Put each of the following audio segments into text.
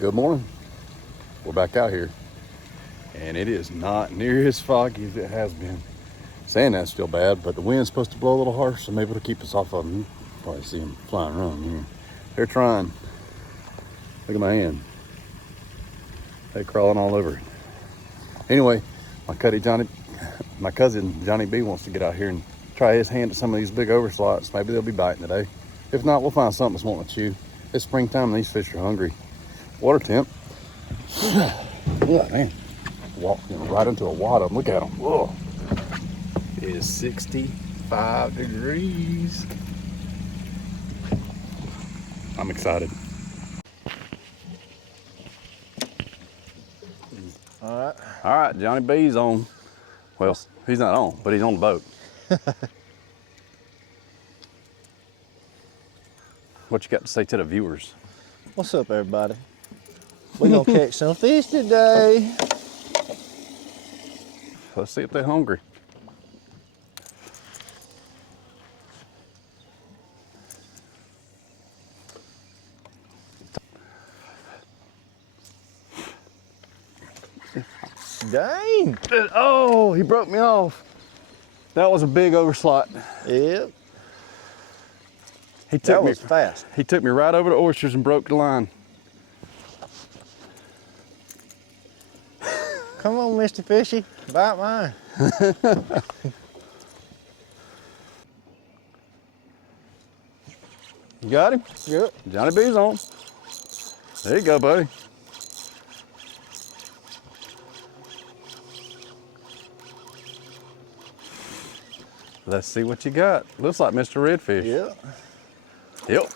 Good morning. We're back out here, and it is not near as foggy as it has been. Saying that's still bad, but the wind's supposed to blow a little harsh, so maybe it'll keep us off of them. You probably see them flying around here. They're trying. Look at my hand. They're crawling all over it. Anyway, my cousin Johnny B wants to get out here and try his hand at some of these big overslots. Maybe they'll be biting today. If not, we'll find something that's wanting to chew. It's springtime and these fish are hungry. Water temp. Yeah, man. Walking right into a wad of them. Look at them. Whoa. It is 65 degrees. I'm excited. All right, Johnny B's on. Well, he's not on, but he's on the boat. What you got to say to the viewers? What's up, everybody? We're gonna catch some fish today. Let's see if they're hungry. Dang! Oh, he broke me off. That was a big overslot. Yep. That was fast. He took me right over the oysters and broke the line. Come on, Mr. Fishy, bite mine. You got him? Yep. Johnny B's on. There you go, buddy. Let's see what you got. Looks like Mr. Redfish. Yep. Yep.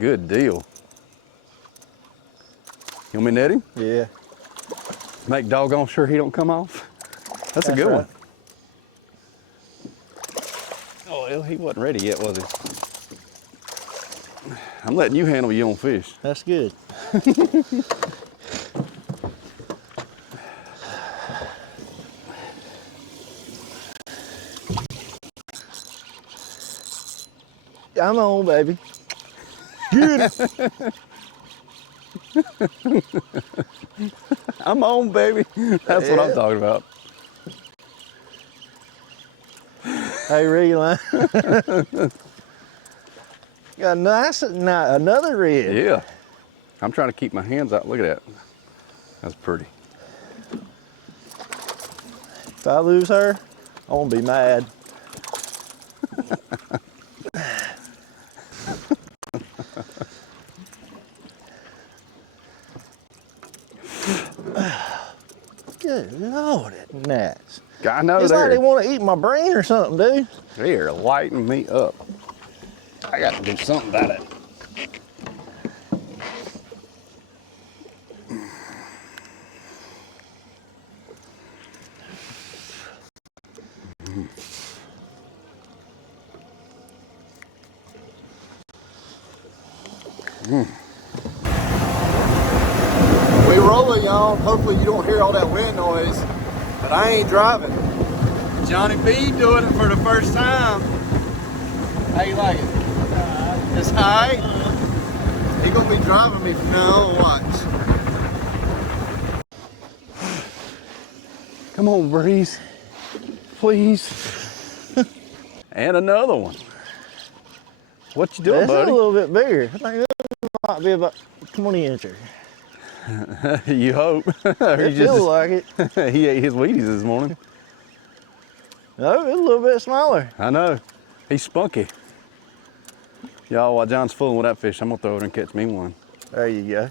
Good deal. You want me to net him? Yeah. Make doggone sure he don't come off. That's a good right. one. Oh, well, he wasn't ready yet, was he? I'm letting you handle your own fish. That's good. I'm on, baby. Good. I'm on, baby. That's what I'm talking about. Hey, Reeline. Got a nice, another red. Yeah. I'm trying to keep my hands out. Look at that. That's pretty. If I lose her, I'm gonna be mad. Good Lord, that gnats. I know It's like they want to eat my brain or something, dude. They're lighting me up. I got to do something about it. We rolling, y'all. Hopefully you don't hear all that wind noise, but I ain't driving. Johnny B doing it for the first time. How you like it? It's high. He gonna be driving me from now on. Watch. Come on, Breeze. Please. And another one. What you doing, That's buddy? a little bit bigger. I think this might be about 20 inches. You hope. It feels like it. He ate his Wheaties this morning. No, it's a little bit smaller. I know. He's spunky. Y'all, while John's fooling with that fish, I'm gonna throw it and catch me one. There you go.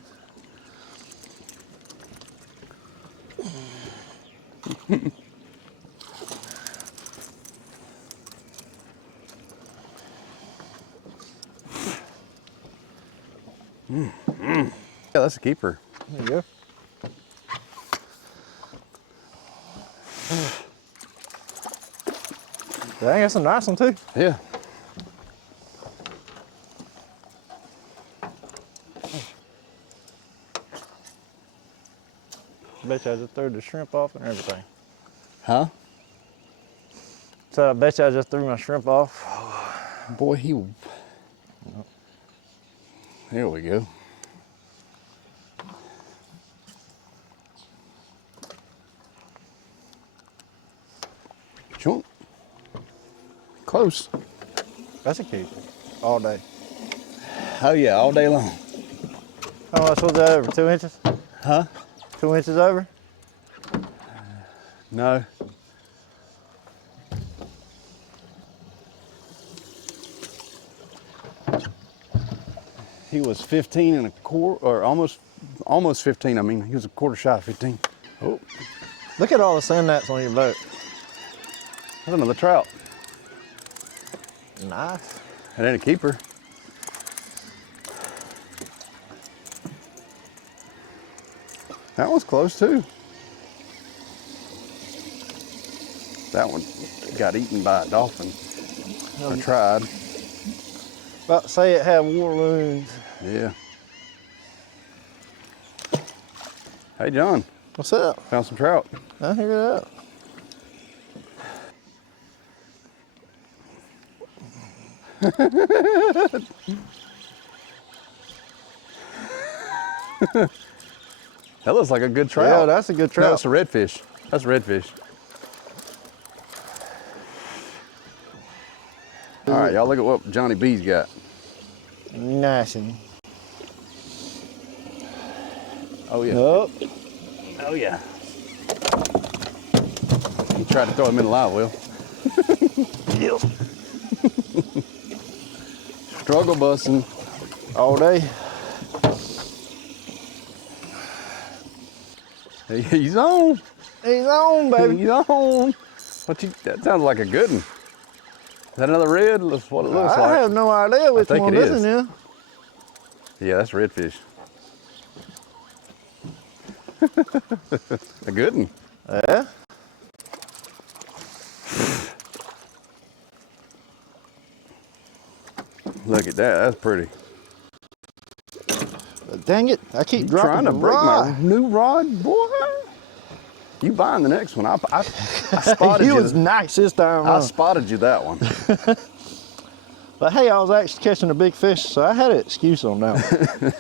Yeah, that's a keeper. There you go. Dang, that's a nice one too. Yeah. Bet you I just threw the shrimp off and everything. Huh? So I bet you I just threw my shrimp off. Boy, he... There we go. close. That's a keeper. All day. Oh yeah, all day long. How much was that over? 2 inches? Huh? 2 inches over? No. He was 15 and a quarter, or almost 15. I mean, he was a quarter shy of 15. Oh, Look at all the sand nets on your boat. that's another trout. Nice. That ain't a keeper. That one's close too. That one got eaten by a dolphin. I tried. About to say it had war wounds. Yeah. Hey, John. What's up? Found some trout. I figured it out. That looks like a good trout. Yeah, that's a good trout. No, it's a redfish. That's a redfish. All right, y'all look at what Johnny B's got. Nice. Oh, yeah. Oh. Oh, yeah. He tried to throw him in the live well. Yep. Struggle busting. All day. He's on. He's on, baby. He's on. That sounds like a good one. Is that another red? That's what it looks like. I have no idea which think one it this is. one is. Yeah, that's redfish. A good one. Yeah. Look at that. That's pretty. But dang it, I keep dropping Trying to the break rod. my new rod, boy. You buying the next one? I spotted He you. was nice this time. I Huh? spotted you that one. But hey, I was actually catching a big fish, so I had an excuse on that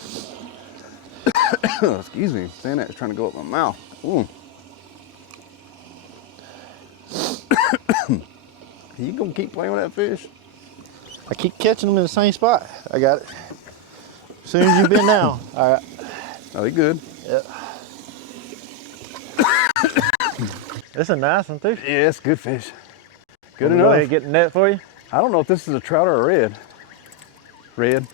one. Excuse me, saying that is trying to go up my mouth. Ooh. You gonna keep playing with that fish? I keep catching them in the same spot. I got it. As soon as you bend down. All right. Oh, he good. Yeah. It's a nice one too. Yeah, it's good fish. Good Go enough. ahead and get the net for you. I don't know if this is a trout or a red. Red.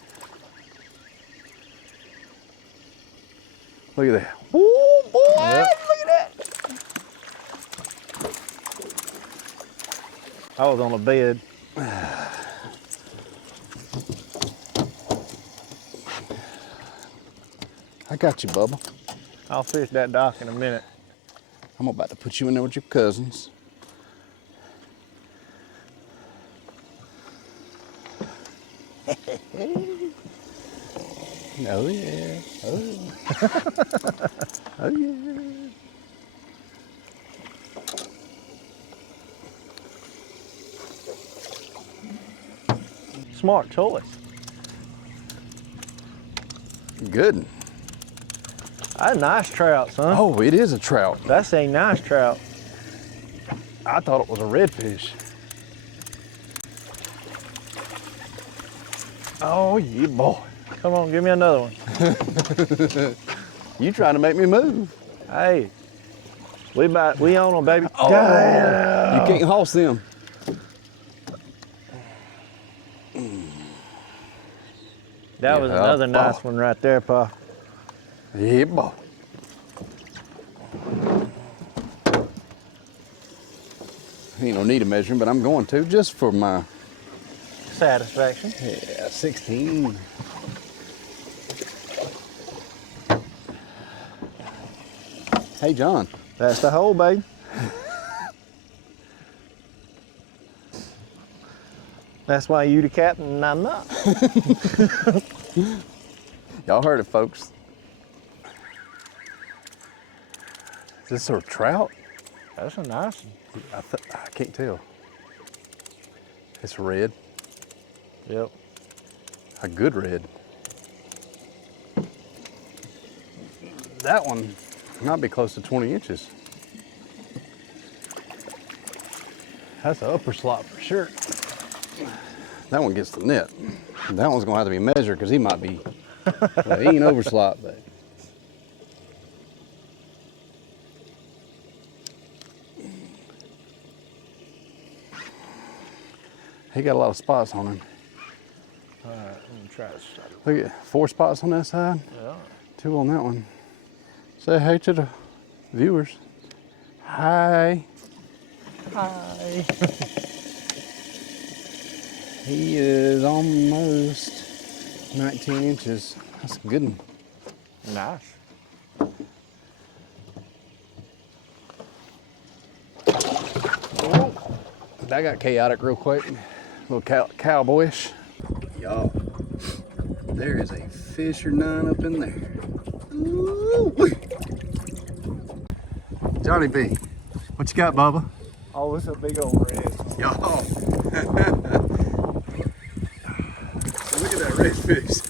Look at that. Ooh, boy, Yep. look at that. I was on a bed. I got you, Bubba. I'll fish that dock in a minute. I'm about to put you in there with your cousins. Oh yeah. Oh yeah. Oh yeah. Smart choice. Good. That's a nice trout, son. Oh, it is a trout. That's a nice trout. I thought it was a redfish. Oh yeah, boy. Come on, give me another one. You trying to make me move. Hey, we on them, baby. Oh, you can't hoss them. That was Yeah, another boy. nice one right there, Pa. Yeah, boy. Ain't no need of measuring, but I'm going to just for my Satisfaction. 16. Hey, John. That's the hole, baby. That's why you the captain and I'm not. Y'all heard it, folks. Is this a trout? That's a nice one. I can't tell. It's red. Yep. A good red. That one might be close to 20 inches. That's an upper slot for sure. That one gets the net. That one's gonna have to be measured because he might be, well, he ain't overslot, but. He got a lot of spots on him. All right, I'm gonna try this. Look at 4 spots on that side, Yeah. 2 on that one. Say hey to the viewers. Hi. Hi. He is almost 19 inches. That's a good one. Nice. That got chaotic real quick. A little cowboyish. Y'all, there is a fish or 9 up in there. Ooh. Johnny B, what you got, Bubba? Oh, it's a big old red. Y'all. Look at that redfish.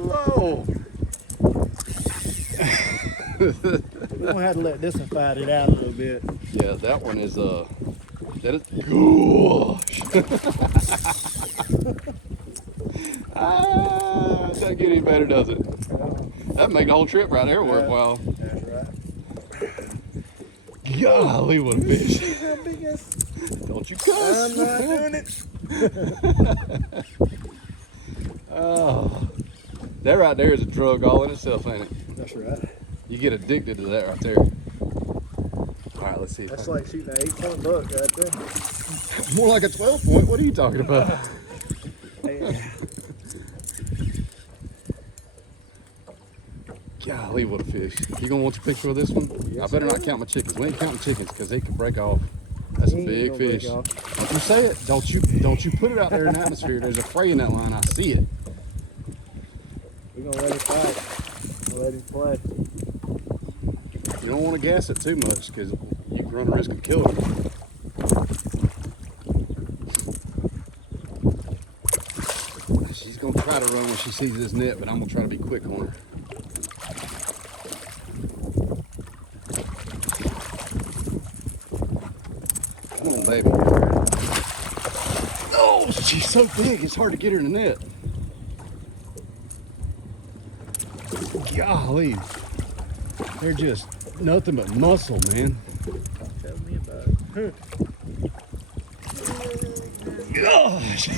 Whoa. We're gonna have to let this one fight it out a little bit. Yeah, that one is that is gosh. Doesn't get any better, does it? That'd make the whole trip right there worthwhile. That's right. Golly, what a fish. She's the biggest. Don't you cuss. I'm not doing it. Oh, that right there is a drug all in itself, ain't it? That's right. You get addicted to that right there. All right, let's see. That's like shooting an 8-point buck right there. More like a 12-point. What are you talking about? Golly, what a fish. You gonna want a picture of this one? Yes, I better not count my chickens. We ain't counting chickens because they could break off. That's a big fish. Don't you say it. Don't you put it out there in the atmosphere. There's a fray in that line. I see it. We're gonna let him fight. We'll let him play. You don't want to gas it too much because you can run the risk of killing it. She's gonna try to run when she sees this net, but I'm gonna try to be quick on her. Come on, baby. Oh, she's so big, it's hard to get her in the net. Golly. They're just nothing but muscle, man. Tell me about it. Gosh.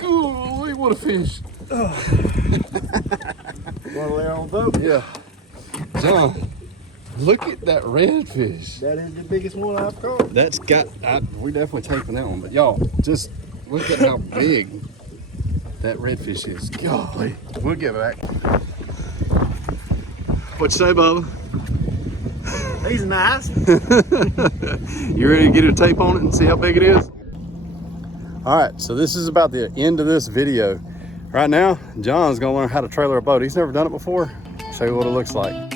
Golly, what a fish. Want to lay on boat? Yeah. John, look at that redfish. That is the biggest one I've caught. That's got, we definitely taping that one, but y'all, just look at how big that redfish is. Golly. We'll get back. What you say, Bubba? He's nice. You ready to get a tape on it and see how big it is? All right, so this is about the end of this video. Right now, John's gonna learn how to trailer a boat. He's never done it before. Show you what it looks like.